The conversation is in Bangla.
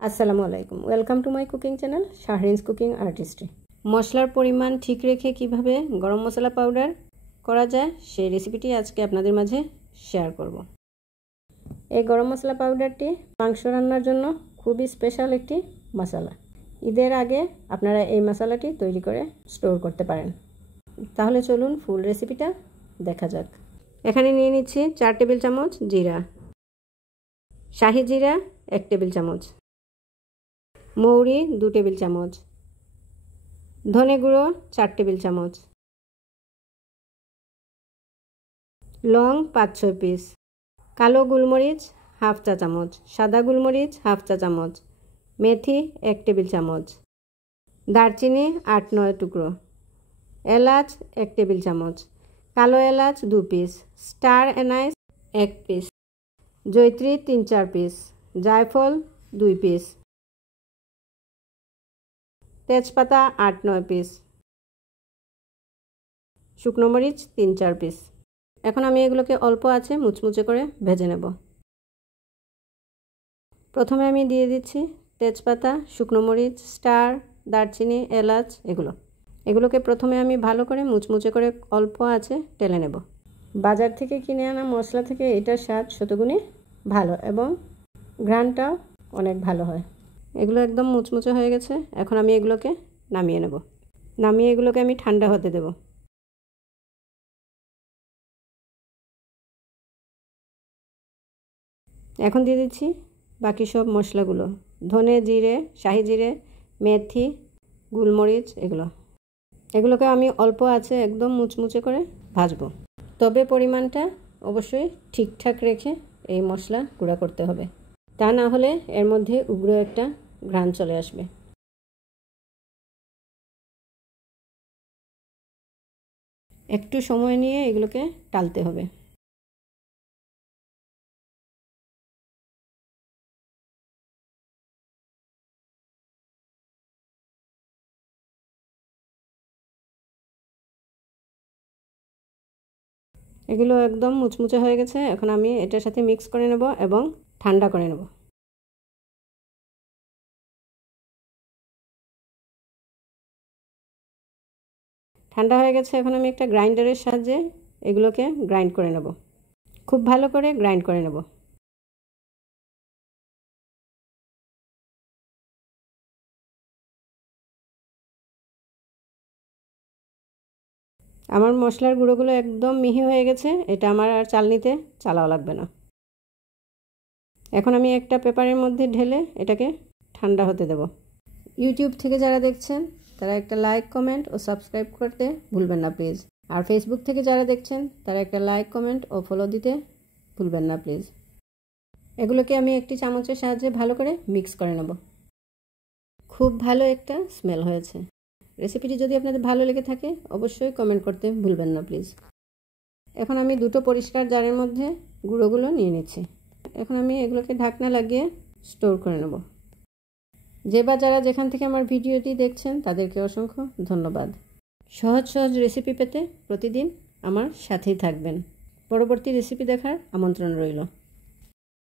আসসালামু আলাইকুম, welcome to my cooking channel Shahrin's cooking artistry. মশলার পরিমাণ ঠিক রেখে কিভাবে গরম মশলা পাউডার করা যায় সেই রেসিপিটি আজকে আপনাদের মাঝে শেয়ার করব। এই গরম মশলা পাউডারটি মাংস রান্নার জন্য খুবই স্পেশাল একটি মশলা। ঈদের আগে আপনারা এই মশলাটি তৈরি করে স্টোর করতে পারেন। তাহলে চলুন ফুল রেসিপিটা দেখা যাক। এখানে নিয়ে নিচ্ছি 4 টেবিল চামচ জিরা, শাহি জিরা 1 টেবিল চামচ, মৌরি 2 টেবিল চামচ, ধনে গুঁড়ো 4 টেবিল চামচ, লং 5-6 পিস, কালো গোলমরিচ হাফ চা চামচ, সাদা গোলমরিচ হাফ চা চামচ, মেথি 1 টেবিল চামচ, দারচিনি 8-9 টুকরো, এলাচ 1 টেবিল চামচ, কালো এলাচ 2 পিস, স্টার এনাইস 1 পিস, জয়ত্রী 3-4 পিস, জায়ফল 2 পিস, তেজপাতা 8-9 পিস, শুকনো মরিচ 3-4 পিস। এখন আমি এগুলোকে অল্প আছে মুচমুচে করে ভেজে নেব। প্রথমে আমি দিয়ে দিচ্ছি তেজপাতা, শুকনো মরিচ, স্টার, দারচিনি, এলাচ এগুলোকে প্রথমে আমি ভালো করে মুচমুচে করে অল্প আছে টেলে নেব। বাজার থেকে কিনে আনা মশলা থেকে এটার স্বাদ শতগুণে ভালো এবং ঘ্রাণটাও অনেক ভালো হয়। এগুলো একদম মুচমুচে হয়ে গেছে। এখন আমি এগুলোকে নামিয়ে নেব। নামিয়ে এগুলোকে আমি ঠান্ডা হতে দেব। এখন দিয়ে দিচ্ছি বাকি সব মশলাগুলো, ধনে জিরে, শাহি জিরে, মেথি, গোলমরিচ এগুলোকে আমি অল্প আছে একদম মুচমুচে করে ভাজবো। তবে পরিমাণটা অবশ্যই ঠিকঠাক রেখে এই মশলা গুঁড়া করতে হবে, তা না হলে এর মধ্যে উগ্র একটা ঘ্রাণ চলে আসবে। একটু সময় নিয়ে এগুলোকে টালতে হবে। এগুলো একদম মুচমুচে হয়ে গেছে। এখন আমি এটার সাথে মিক্স করে নেব এবং ঠান্ডা করে নেব। ঠান্ডা হয়ে গেছে। এখন আমি একটা গ্রাইন্ডারের সাহায্যে এগুলোকে গ্রাইন্ড করে নেব, খুব ভালো করে গ্রাইন্ড করে নেব। আমার মশলার গুঁড়োগুলো একদম মিহি হয়ে গেছে। এটা আমার আর চালনিতে চালাও লাগবে না। এখন আমি একটা পেপারের মধ্যে ঢেলে এটাকে ঠান্ডা হতে দেব। ইউটিউব থেকে যারা দেখছেন তারা একটা লাইক, কমেন্ট ও সাবস্ক্রাইব করতে ভুলবেন না প্লিজ। আর ফেসবুক থেকে যারা দেখছেন তারা একটা লাইক, কমেন্ট ও ফলো দিতে ভুলবেন না প্লিজ। এগুলোকে আমি একটি চামচের সাহায্যে ভালো করে মিক্স করে নেব। খুব ভালো একটা স্মেল হয়েছে। রেসিপিটি যদি আপনাদের ভালো লেগে থাকে অবশ্যই কমেন্ট করতে ভুলবেন না প্লিজ। এখন আমি দুটো পরিষ্কার জারের মধ্যে গুঁড়োগুলো নিয়ে নিচ্ছি। এখন আমি এগুলোকে ঢাকনা লাগিয়ে স্টোর করে নেব। যে বা যারা যেখান থেকে আমার ভিডিওটি দেখছেন তাদেরকে অসংখ্য ধন্যবাদ। সহজ সহজ রেসিপি পেতে প্রতিদিন আমার সাথেই থাকবেন। পরবর্তী রেসিপি দেখার আমন্ত্রণ রইল।